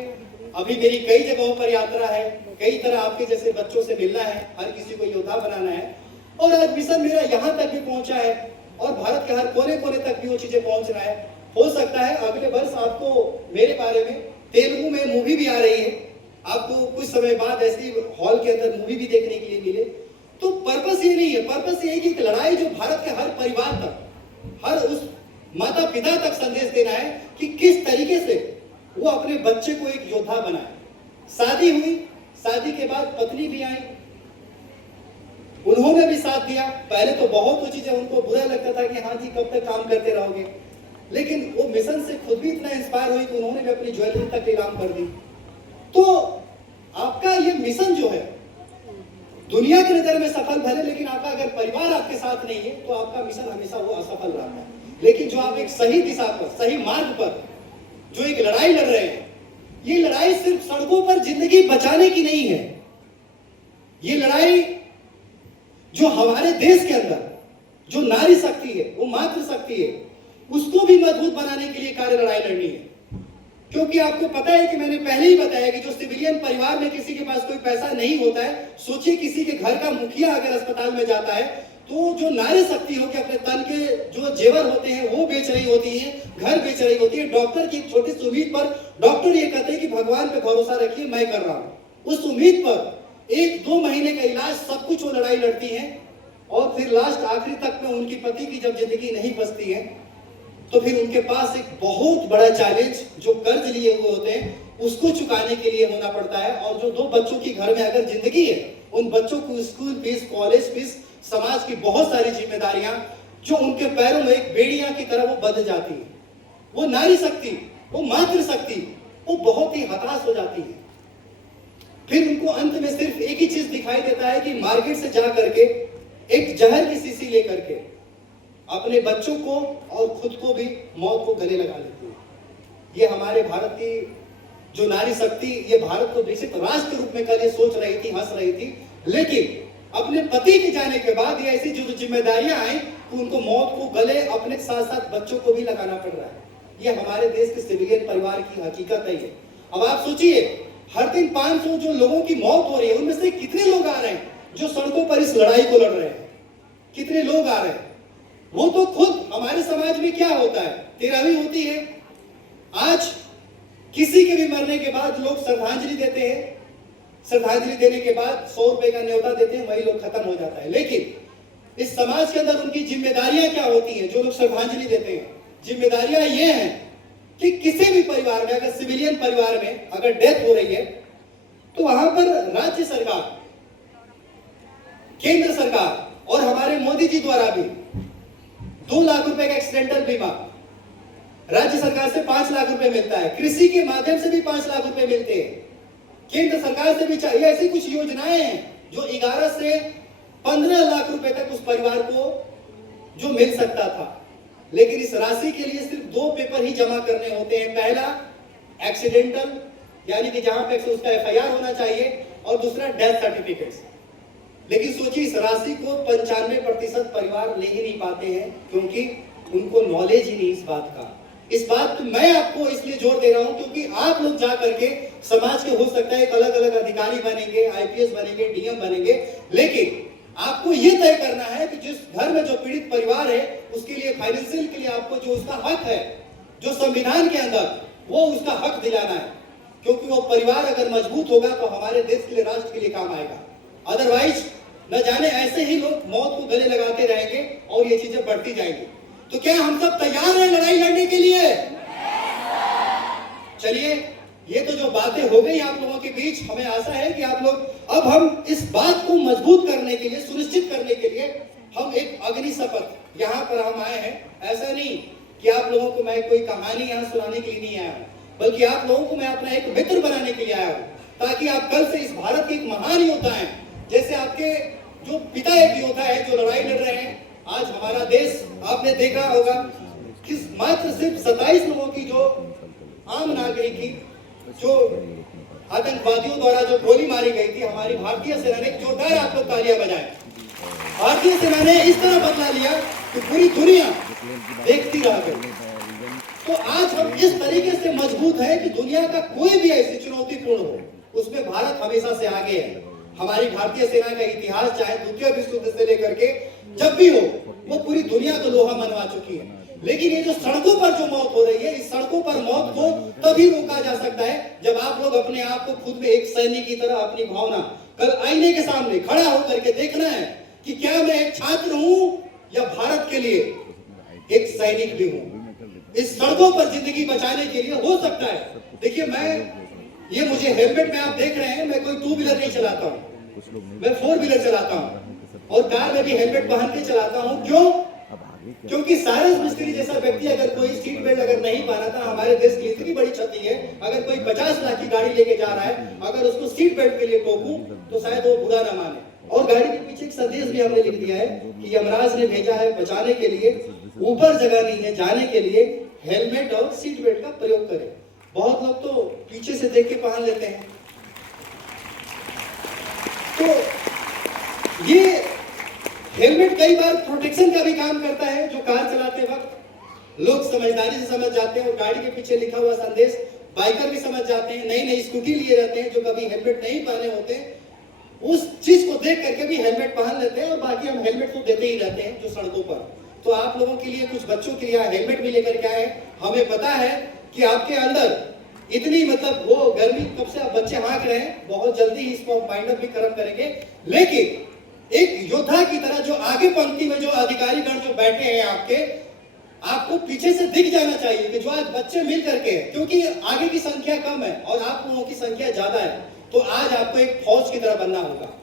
अभी मेरी कई जगहों पर यात्रा है, कई तरह आपके जैसे बच्चों से मिलना है, हर किसी को योद्धा बनाना है, और आज मिशन मेरा यहाँ तक भी पहुंचा है और भारत के हर कोने कोने तक भी वो चीजें पहुंच रहा है। हो सकता है अगले वर्ष आपको मेरे बारे में तेलुगु में मूवी भी आ रही है, आपको कुछ समय बाद ऐसी हॉल के अंदर मूवी भी देखने के लिए मिले। तो पर्पस ये नहीं है, पर्पस ये है कि एक लड़ाई जो भारत के हर परिवार तक, हर उस माता पिता तक संदेश देना है कि किस तरीके से वो अपने बच्चे को एक योद्धा बनाए। शादी हुई, शादी के बाद पत्नी भी आई, उन्होंने भी साथ दिया। पहले तो बहुत चीजें उनको बुरा लगता था कि हाँ जी कब तक काम करते रहोगे, लेकिन वो मिशन से खुद भी इतना इंस्पायर हुई कि उन्होंने भी अपनी ज्वेलरी तक नीलाम कर दी। तो आपका ये मिशन जो है दुनिया की नजर में सफल भले, लेकिन आपका अगर परिवार आपके साथ नहीं है तो आपका मिशन हमेशा वो असफल रहता है। लेकिन जो आप एक सही दिशा पर, सही मार्ग पर जो एक लड़ाई लड़ रहे हैं, ये लड़ाई सिर्फ सड़कों पर जिंदगी बचाने की नहीं है, ये लड़ाई जो हमारे देश के अंदर जो नारी शक्ति है, वो मातृ शक्ति है, उसको भी मजबूत बनाने के लिए कार्य लड़ाई लड़नी है। क्योंकि आपको पता है कि मैंने पहले ही बताया कि जो सिविलियन परिवार में किसी के पास कोई पैसा नहीं होता है, सोचिए किसी के घर का मुखिया अगर अस्पताल में जाता है तो जो नारी शक्ति हो कि अपने तन के जो जेवर होते हैं वो बेच रही होती है, घर बेच रही होती है, डॉक्टर की छोटी सी उम्मीद पर डॉक्टर ये कहते हैं कि भगवान पे भरोसा रखिए, मैं कर रहा हूं, उस उम्मीद पर 1-2 महीने का इलाज सब कुछ वो लड़ाई लड़ती है। और फिर लास्ट आखिरी तक में उनकी पति की जब जिंदगी नहीं बचती है तो फिर उनके पास एक बहुत बड़ा चैलेंज जो कर्ज लिए हुए होते हैं उसको चुकाने के लिए होना पड़ता है। और जो 2 बच्चों की घर में अगर जिंदगी है, उन बच्चों को स्कूल फीस, कॉलेज फीस, समाज की बहुत सारी जिम्मेदारियां जो उनके पैरों में एक बेड़ियां की तरह वो बंध जाती है। वो नारी शक्ति, वो मातृ शक्ति, वो बहुत ही हताश हो जाती है। फिर उनको अंत में सिर्फ एक ही चीज दिखाई देता है कि मार्केट से जा करके एक जहर की शीशी लेकर के अपने बच्चों को और खुद को भी मौत को गले लगा लेती है। ये हमारे भारत की जो नारी शक्ति, ये भारत को विकसित राष्ट्र के रूप में कल ये सोच रही थी, हंस रही थी, लेकिन अपने पति के जाने के बाद ये ऐसी जो जिम्मेदारियां आई तो उनको मौत को गले अपने साथ साथ बच्चों को भी लगाना पड़ रहा है। ये हमारे देश के सिविलियन परिवार की हकीकत है ये। अब आप सोचिए, हर दिन 500 जो लोगों की मौत हो रही है, उनमें से कितने लोग आ रहे हैं जो सड़कों पर इस लड़ाई को लड़ रहे हैं? कितने लोग आ रहे हैं? वो तो खुद हमारे समाज में क्या होता है, तेरहवीं होती है। आज किसी के भी मरने के बाद लोग श्रद्धांजलि देते हैं, श्रद्धांजलि देने के बाद 100 रुपए का न्योता देते हैं, वही लोग खत्म हो जाता है। लेकिन इस समाज के अंदर उनकी जिम्मेदारियां क्या होती हैं? जो लोग श्रद्धांजलि देते हैं, जिम्मेदारियां ये हैं कि किसी भी परिवार में, अगर सिविलियन परिवार में अगर डेथ हो रही है तो वहां पर राज्य सरकार, केंद्र सरकार और हमारे मोदी जी द्वारा भी 2 लाख रुपए का एक्सीडेंटल बीमा, राज्य सरकार से 5 लाख रुपए मिलता है, कृषि के माध्यम से भी 5 लाख रुपए मिलते हैं, केंद्र सरकार से भी चाहिए। ऐसी कुछ योजनाएं हैं जो 11 से 15 लाख रुपए तक उस परिवार को जो मिल सकता था। लेकिन इस राशि के लिए सिर्फ 2 पेपर ही जमा करने होते हैं। पहला एक्सीडेंटल, यानी कि जहां पे उसका FIR होना चाहिए, और दूसरा डेथ सर्टिफिकेट। लेकिन सोचिए, इस राशि को 95% परिवार ले ही नहीं पाते हैं क्योंकि उनको नॉलेज ही नहीं इस बात का। इस बात मैं आपको इसलिए जोर दे रहा हूं क्योंकि आप लोग जा करके समाज के हो सकता है एक अलग अलग अधिकारी बनेंगे, IPS बनेंगे, DM बनेंगे, लेकिन आपको यह तय करना है कि जिस घर में जो पीड़ित परिवार है उसके लिए फाइनेंशियल के लिए आपको जो उसका हक है, जो संविधान के अंदर, वो उसका हक दिलाना है। क्योंकि वो परिवार अगर मजबूत होगा तो हमारे देश के लिए, राष्ट्र के लिए काम आएगा। अदरवाइज न जाने ऐसे ही लोग मौत को गले लगाते रहेंगे और ये चीजें बढ़ती जाएंगी। तो क्या हम सब तैयार हैं लड़ाई लड़ने के लिए? चलिए, ये तो जो बातें हो गई आप लोगों के बीच, हमें आशा है कि आप लोग, अब हम इस बात को मजबूत करने के लिए, सुनिश्चित करने के लिए हम एक अग्नि शपथ यहाँ पर हम आए हैं। ऐसा नहीं कि आप लोगों को मैं कोई कहानी यहाँ सुनाने के लिए नहीं आया हूँ, बल्कि आप लोगों को मैं अपना एक मित्र बनाने के लिए आया हूँ, ताकि आप कल से इस भारत के एक महान योद्धा हैं, जैसे आपके जो पिता एक योद्धा है जो लड़ाई लड़ रहे हैं। आज हमारा देश आपने देखा होगा कि मात्र सिर्फ 27 लोगों की जो आम नागरिक की जो आतंकवादियों द्वारा जो गोली मारी गई थी, हमारी भारतीय सेना ने जोरदार आप लोग तालियां बजाएं। भारतीय सेना ने इस तरह बदला लिया कि पूरी दुनिया देखती रह गई। तो आज हम इस तरीके से मजबूत है कि दुनिया का कोई भी ऐसी चुनौतीपूर्ण हो, उसमें भारत हमेशा से आगे है। हमारी भारतीय सेना का इतिहास चाहे द्वितीय विश्व युद्ध से लेकर के जब भी हो, वो पूरी दुनिया को लोहा मनवा चुकी है। लेकिन ये जो सड़कों पर जो मौत हो रही है, इस सड़कों पर मौत को तभी रोका जा सकता है जब आप लोग अपने आप को खुद में एक सैनिक की तरह अपनी भावना, कल आईने के सामने खड़ा होकर के देखना है कि क्या मैं एक छात्र हूं या भारत के लिए एक सैनिक भी हूं। इस सड़कों पर जिंदगी बचाने के लिए हो सकता है, देखिए ये मुझे हेलमेट में आप देख रहे हैं, मैं कोई टू व्हीलर नहीं चलाता हूं, मैं फोर व्हीलर चलाता हूं और कार में भी हेलमेट पहन के चलाता हूं। क्यों? क्योंकि साइरस मिस्त्री जैसा व्यक्ति अगर कोई सीट बेल्ट अगर नहीं पहना था, हमारे देश की इतनी बड़ी क्षति है, अगर कोई 50 लाख की गाड़ी लेके जा रहा है, अगर उसको सीट बेल्ट के लिए टोकूं तो शायद वो बुरा ना माने। और गाड़ी के पीछे एक संदेश भी हमने लिख दिया है कि यमराज ने भेजा है बचाने के लिए, ऊपर जगह नहीं है जाने के लिए, हेलमेट और सीट बेल्ट का प्रयोग करें। बहुत लोग तो पीछे से देख के पहन लेते हैं। तो ये हेलमेट कई बार प्रोटेक्शन का भी काम करता है, जो कार चलाते वक्त लोग समझदारी से समझ जाते हैं और गाड़ी के पीछे लिखा हुआ संदेश बाइकर भी समझ जाते हैं। नई नई स्कूटी लिए रहते हैं जो कभी हेलमेट नहीं पहने होते, उस चीज को देख करके भी हेलमेट पहन लेते हैं और बाकी हम हेलमेट तो देते ही रहते हैं जो सड़कों पर। तो आप लोगों के लिए, कुछ बच्चों के लिए हेलमेट भी लेकर के आए। हमें पता है कि आपके अंदर इतनी मतलब वो गर्मी कब से आप बच्चे हाँक रहे हैं, बहुत जल्दी ही इसको माइंड अप भी खत्म करेंगे। लेकिन एक योद्धा की तरह जो आगे पंक्ति में जो अधिकारी गण जो बैठे हैं आपके, आपको पीछे से दिख जाना चाहिए कि जो आज बच्चे मिल करके, क्योंकि आगे की संख्या कम है और आप लोगों की संख्या ज्यादा है, तो आज आपको एक फौज की तरह बनना होगा।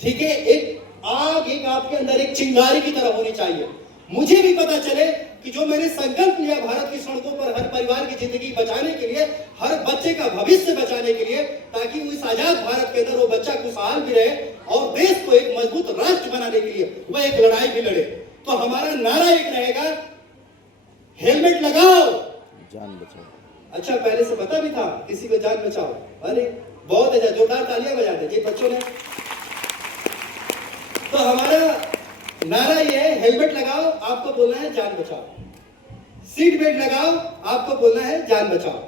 ठीक है, एक आग, एक आपके अंदर एक चिंगारी की तरह होनी चाहिए। मुझे भी पता चले कि जो मैंने संकल्प लिया भारत की सड़कों पर हर परिवार की जिंदगी बचाने के लिए, हर बच्चे का भविष्य बचाने के लिए, ताकि इस आजाद भारत के अंदर वो बच्चा खुशहाल भी रहे और देश को एक मजबूत राष्ट्र बनाने के लिए वो एक लड़ाई भी लड़े। तो हमारा नारा एक रहेगा, हेलमेट लगाओ जान बचाओ। अच्छा, पहले से पता भी था किसी को जान बचाओ? अरे बहुत अच्छा, जोरदार तालियां बजा दे जी बच्चों ने। तो हमारा नारा ये है, हेलमेट लगाओ, आपको बोलना है जान बचाओ। सीट बेल्ट लगाओ, आपको बोलना है जान बचाओ।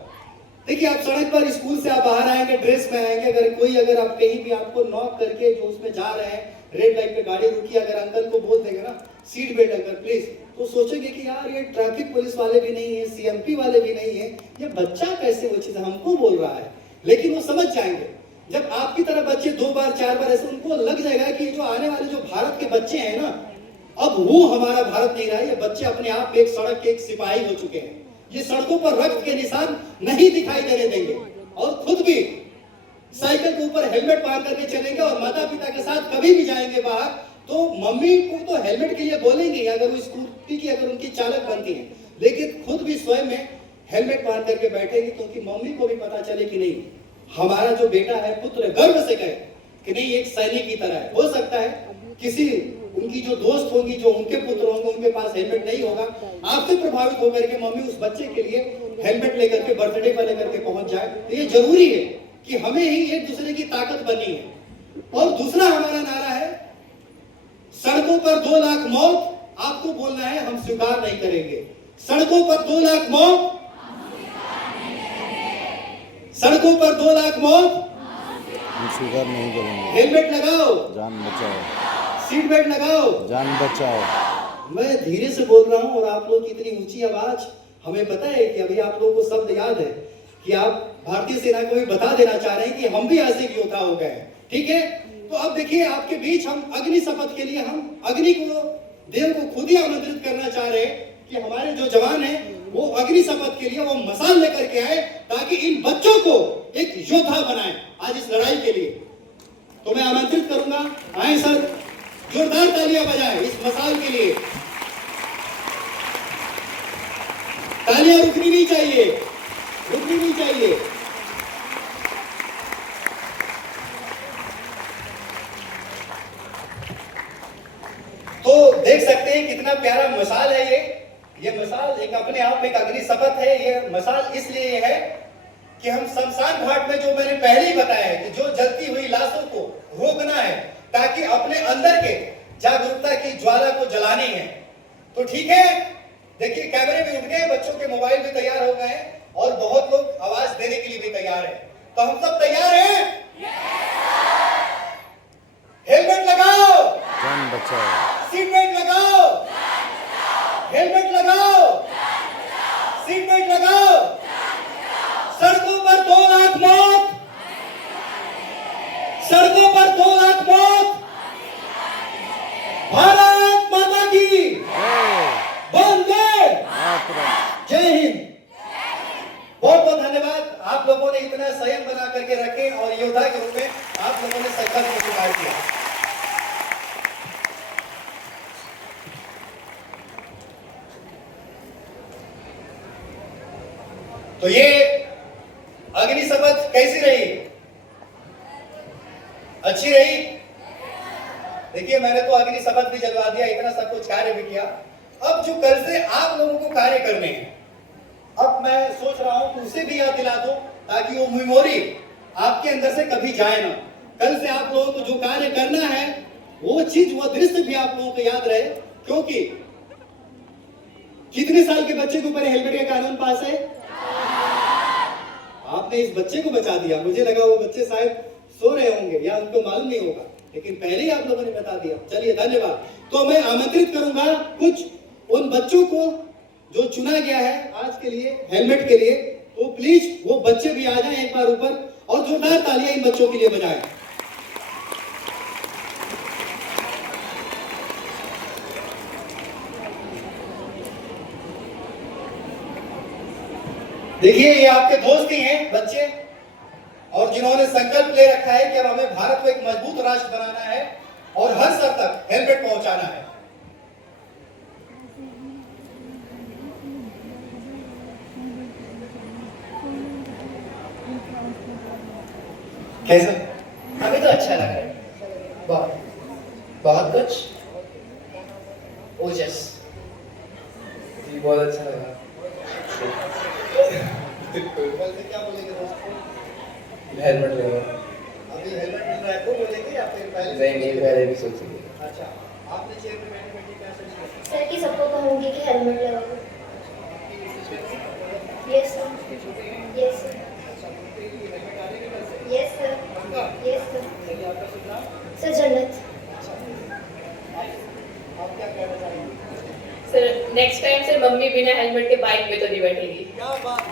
देखिए, आप सड़क पर स्कूल से आप बाहर आएंगे, ड्रेस में आएंगे, अगर आप कहीं भी आपको नॉक करके जो उसमें जा रहे हैं, रेड लाइट पे गाड़ी रुकी, अगर अंकल को बोल देंगे ना सीट बेल्ट अंकल प्लीज, तो सोचेंगे कि यार ये ट्रैफिक पुलिस वाले भी नहीं है, सीएमपी वाले भी नहीं है, ये बच्चा कैसे वो चीज हमको बोल रहा है। लेकिन वो समझ जाएंगे। जब आपकी तरह बच्चे 2 बार 4 बार ऐसे, उनको लग जाएगा कि जो आने वाले जो भारत के बच्चे हैं ना, अब वो हमारा भारत नहीं रहा, ये बच्चे अपने आप एक सड़क के एक सिपाही हो चुके हैं। ये सड़कों पर रक्त के निशान नहीं दिखाई देने देंगे और खुद भी साइकिल के ऊपर हेलमेट पहन करके चलेंगे और माता पिता के साथ कभी भी जाएंगे बाहर तो मम्मी को तो हेलमेट के लिए बोलेंगे अगर वो स्कूटी की अगर उनकी चालक बनती है, लेकिन खुद भी स्वयं में हेलमेट पहन करके बैठेंगे, क्योंकि मम्मी को भी पता चले कि नहीं हमारा जो बेटा है, पुत्र गर्व से कहे कि नहीं एक सैनिक की तरह है। हो सकता है किसी उनकी जो दोस्त होगी, जो उनके पुत्र होंगे, उनके पास हेलमेट नहीं होगा, आपसे प्रभावित होकर के मम्मी उस बच्चे के लिए हेलमेट लेकर के बर्थडे पर लेकर के पहुंच जाए। तो ये जरूरी है कि हमें ही एक दूसरे की ताकत बनी है। और दूसरा हमारा नारा है, सड़कों पर 2 लाख मौत, आपको बोलना है हम स्वीकार नहीं करेंगे। सड़कों पर 2 लाख मौत, सड़कों पर 2 लाख मौत स्वीकार नहीं करेंगे। हेलमेट लगाओ जान बचाओ, सीट बेल्ट लगाओ जान बचाओ। मैं धीरे से बोल रहा हूं और आप लोग की इतनी ऊंची आवाज, हमें पता है कि अभी आप लोगों को शब्द याद है कि आप भारतीय सेना को भी बता देना चाह रहे हैं कि हम भी ऐसे योद्धा हो गए। ठीक है, तो अब देखिए आपके बीच हम अग्नि शपथ के लिए हम अग्नि को, देव को खुद ही आमंत्रित करना चाह रहे हैं कि हमारे जो जवान हैं वो अग्नि शपथ के लिए वो मसाल लेकर के आए, ताकि इन बच्चों को एक योद्धा बनाए आज इस लड़ाई के लिए। तो मैं आमंत्रित करूंगा, आए सर, जोरदार तालियां बजाएं इस मसाल के लिए। तालियां रुकनी नहीं चाहिए, रुकनी नहीं चाहिए। तो देख सकते हैं कितना प्यारा मसाल है ये मसाल एक अपने आप में एक अग्नि शपथ है। ये मसाल इसलिए है कि हम शमशान घाट में, जो मैंने पहले ही बताया है, कि जो जलती हुई लाशों को रोकना है ताकि अपने अंदर के जागरूकता की ज्वाला को जलानी है। तो ठीक है, देखिए कैमरे भी उठ गए, बच्चों के मोबाइल भी तैयार हो गए हैं और बहुत लोग आवाज देने के लिए भी तैयार है। तो हम सब तैयार हैं? हेलमेट लगाओ, जान बचाओ, सीट बेल्ट लगाओ, हेलमेट लगाओ, सीट बेल्ट लगाओ। सड़कों पर 2 लाख मौत, सड़कों पर 2 लाख मौत। भारत माता की वंदे मातरम। जय हिंद। बहुत बहुत धन्यवाद, आप लोगों ने इतना संयम बना करके रखे और योद्धा के रूप में आप लोगों ने संकल्प को स्वीकार किया। तो ये अग्नि शपथ कैसी रही? अच्छी रही? देखिए मैंने तो अग्नि शपथ भी जलवा दिया, इतना सब कुछ कार्य भी किया। अब जो कल से आप लोगों को कार्य करने हैं, अब मैं सोच रहा हूं कि उसे भी याद दिला दो ताकि वो मेमोरी आपके अंदर से कभी जाए ना। कल से आप लोगों को जो कार्य करना है वो चीज, वो दृश्य भी आप लोगों को याद रहे। क्योंकि कितने साल के बच्चे के ऊपर हेलमेट का कानून पास है? आपने इस बच्चे को बचा दिया। मुझे लगा वो बच्चे शायद सो रहे होंगे या उनको मालूम नहीं होगा, लेकिन पहले ही आप लोगों ने बता दिया। चलिए धन्यवाद। तो मैं आमंत्रित करूंगा कुछ उन बच्चों को जो चुना गया है आज के लिए हेलमेट के लिए, तो प्लीज वो बच्चे भी आ जाएं एक बार ऊपर और जोरदार तालियां इन बच्चों के लिए बजाएं। देखिए ये आपके दोस्त ही हैं बच्चे, और जिन्होंने संकल्प ले रखा है कि अब हमें भारत को एक मजबूत राष्ट्र बनाना है और हर स्तर तक हेलमेट पहुंचाना है। कैसे? हमें तो अच्छा लग रहा है, बहुत बहुत कुछ ओजस। जी बहुत अच्छा लगा। कल से क्या बोलेंगे दोस्तों? हेलमेट लगा। अभी हेलमेट मिल रहा है तो बोलेंगे या फिर पहले? नहीं पहले भी सोचेंगे। अच्छा, आपने चेयर पे बैठे बैठे क्या सोचा? सर कि सबको कहूँगी कि हेलमेट लगाओ। Yes sir, yes sir, yes sir, yes sir. Sir जन्नत। आप क्या कहना चाहेंगे? सर नेक्स्ट टाइम से मम्मी बिना हेलमेट के बाइक पे तो नहीं बैठेगी। क्या बात है।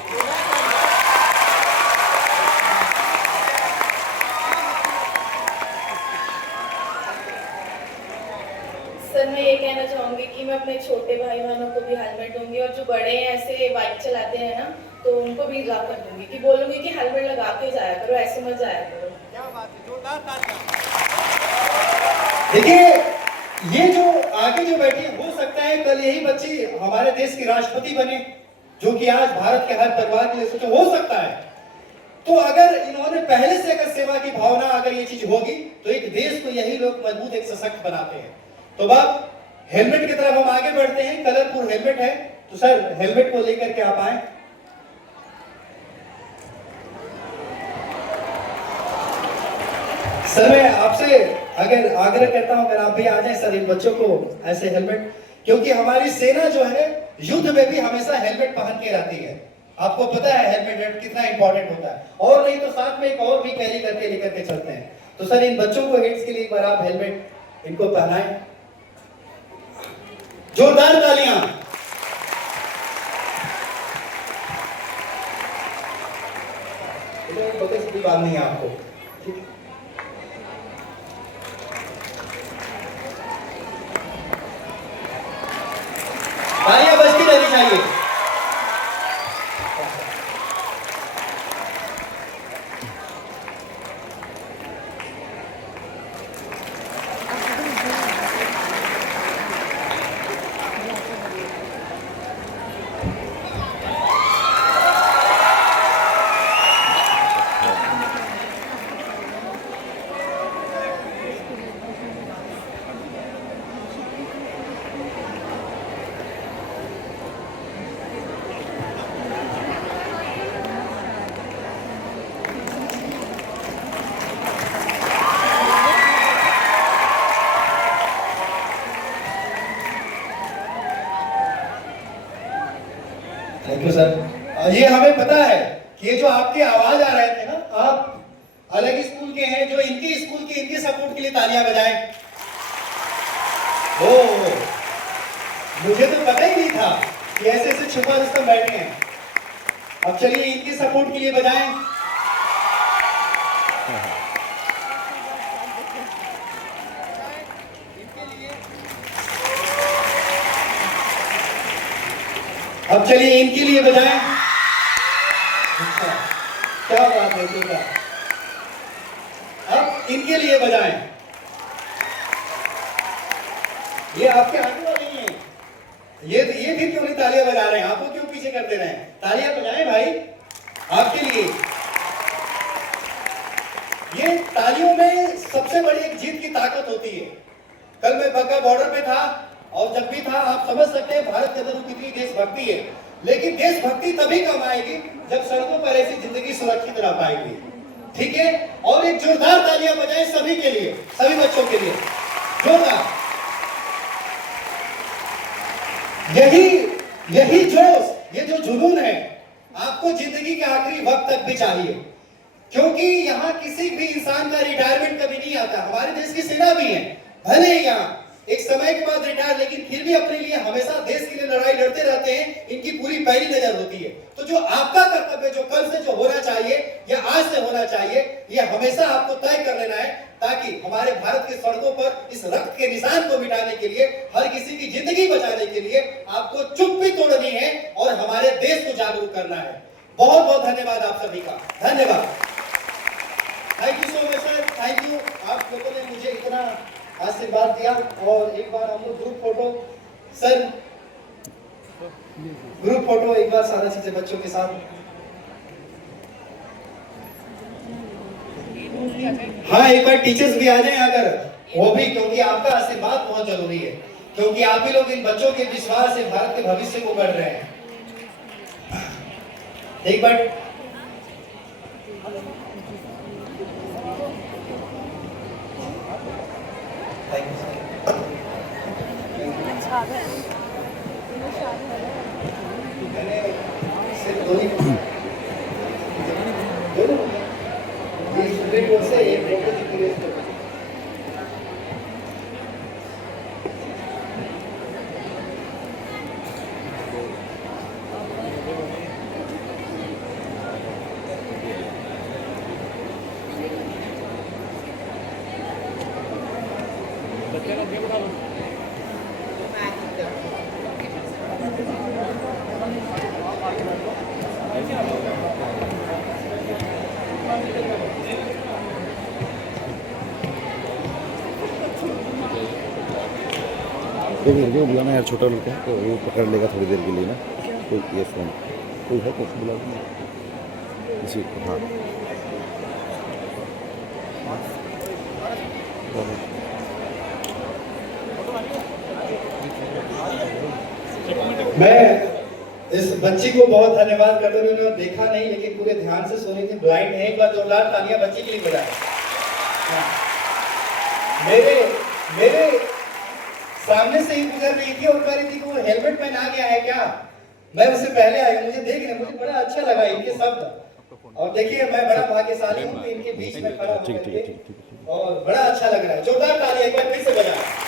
सर मैं ये कहना चाहूंगी कि मैं अपने छोटे भाई बहनों को भी हेलमेट दूंगी, और जो बड़े ऐसे बाइक चलाते हैं ना, तो उनको भी लगा कर दूंगी कि बोलूंगी कि हेलमेट लगा के जाया करो, ऐसे मत जाया करो। क्या बात है, जोरदार तालियां। देखिए ये जो आगे जो बैठी है, हो सकता है कल यही बच्ची हमारे देश की राष्ट्रपति बने, जो कि आज भारत के हर परिवार के लिए सोचो, हो सकता है। तो अगर इन्होंने पहले से अगर सेवा की भावना, अगर ये चीज होगी, तो एक देश को यही लोग मजबूत, एक सशक्त बनाते हैं। तो अब हेलमेट की तरफ हम आगे बढ़ते हैं। कलरफुल हेलमेट है, तो सर हेलमेट को लेकर के आप आए। सर मैं आपसे अगर आग्रह करता हूं, अगर आप भी आ जाएं सर, इन बच्चों को ऐसे हेलमेट, क्योंकि हमारी सेना जो है युद्ध में भी हमेशा हेलमेट पहन के रहती है। आपको पता है हेलमेट कितना इंपॉर्टेंट होता है, और नहीं तो साथ में एक और भी कैरी करके लेकर के चलते हैं। तो सर इन बच्चों को हेड्स के लिए एक बार आप हेलमेट इनको पहनाएं। जोरदार तालियां। बगल से भी बांधनी है आपको, ठीक है? तालियां बजती रहनी चाहिए। Thank you sir. ये हमें पता है कि ये जो आपके आवाज आ रहे थे ना, आप अलग स्कूल के हैं, जो इनके स्कूल के इनके सपोर्ट के लिए तालियां बजाएं। ओ, मुझे तो पता ही नहीं था कि ऐसे ऐसे छुपा रुस्तम बैठे हैं। अब चलिए इनके सपोर्ट के लिए बजाएं। अब चलिए इनके लिए बजाएं। अच्छा, क्या बात है बेटा। अब इनके लिए बजाएं। ये आपके आगे वाले ही हैं। ये भी क्यों नहीं तालियां बजा रहे हैं? आपको क्यों पीछे करते रहे? तालियां बजाएं भाई आपके लिए। ये तालियों में सबसे बड़ी एक जीत की ताकत होती है। कल मैं बग्गा बॉर्डर पे था और जब भी था, आप समझ सकते हैं भारत के अंदर कितनी देशभक्ति है। लेकिन देशभक्ति तभी कम आएगी जब सड़कों पर ऐसी जिंदगी सुरक्षित रह पाएगी। ठीक है, और एक जोरदार तालियां बजाएं सभी के लिए, सभी बच्चों के लिए जोरदार। यही जोश, ये जो जुनून है, आपको जिंदगी के आखिरी वक्त तक भी चाहिए। क्योंकि यहाँ किसी भी इंसान का रिटायरमेंट कभी नहीं आता। हमारे देश की सेना भी है, भले ही यहाँ एक समय के बाद रिटायर, लेकिन फिर भी अपने लिए हमेशा देश के लिए लड़ाई लड़ते रहते हैं। इनकी पूरी पैरी नजर होती है। तो जो आपका कर्तव्य, जो कल से जो होना चाहिए या आज से होना चाहिए, ये हमेशा आपको तय कर लेना है, ताकि हमारे भारत की सड़कों पर इस रक्त के निशान को मिटाने के लिए, हर किसी की जिंदगी बचाने के लिए आपको चुप्पी तोड़नी है और हमारे देश को जागरूक करना है। बहुत बहुत धन्यवाद आप सभी का, धन्यवाद। Thank you so much sir, thank you. आप लोगों ने मुझे इतना आशीर्वाद दिया। और एक बार हम लोग group photo, sir group photo एक बार सारा चीजें बच्चों के साथ। हाँ, एक बार टीचर्स भी आ जाएं अगर, वो भी, क्योंकि आपका आशीर्वाद बहुत जरूरी है। क्योंकि आप ही लोग इन बच्चों के विश्वास से भारत के भविष्य को गढ़ रहे हैं। एक बार एक लड़के को बुलाना यार, छोटा लड़का है तो वो पकड़ लेगा थोड़ी देर के लिए ना। कोई ये फ़ोन कोई है तो बुला दूँ इसी। हाँ, मैं इस बच्ची को बहुत धन्यवाद करता हूँ। उन्होंने देखा नहीं लेकिन पूरे ध्यान से सुनी थी, ब्लाइंड है। एक बार जोरदार तालियां बच्ची के लिए बजाएं। मेरे सामने से ही गुजर रही थी और कह रही थी कि वो हेलमेट पहना के आया क्या। मैं उससे पहले आया, मुझे देख रहे, मुझे बड़ा अच्छा लगा इनके शब्द। और देखिए, मैं बड़ा भाग्यशाली हूँ कि इनके बीच में खड़ा होकर के, और बड़ा अच्छा लग रहा है। जोरदार तालियां एक बार फिर से बजाएं।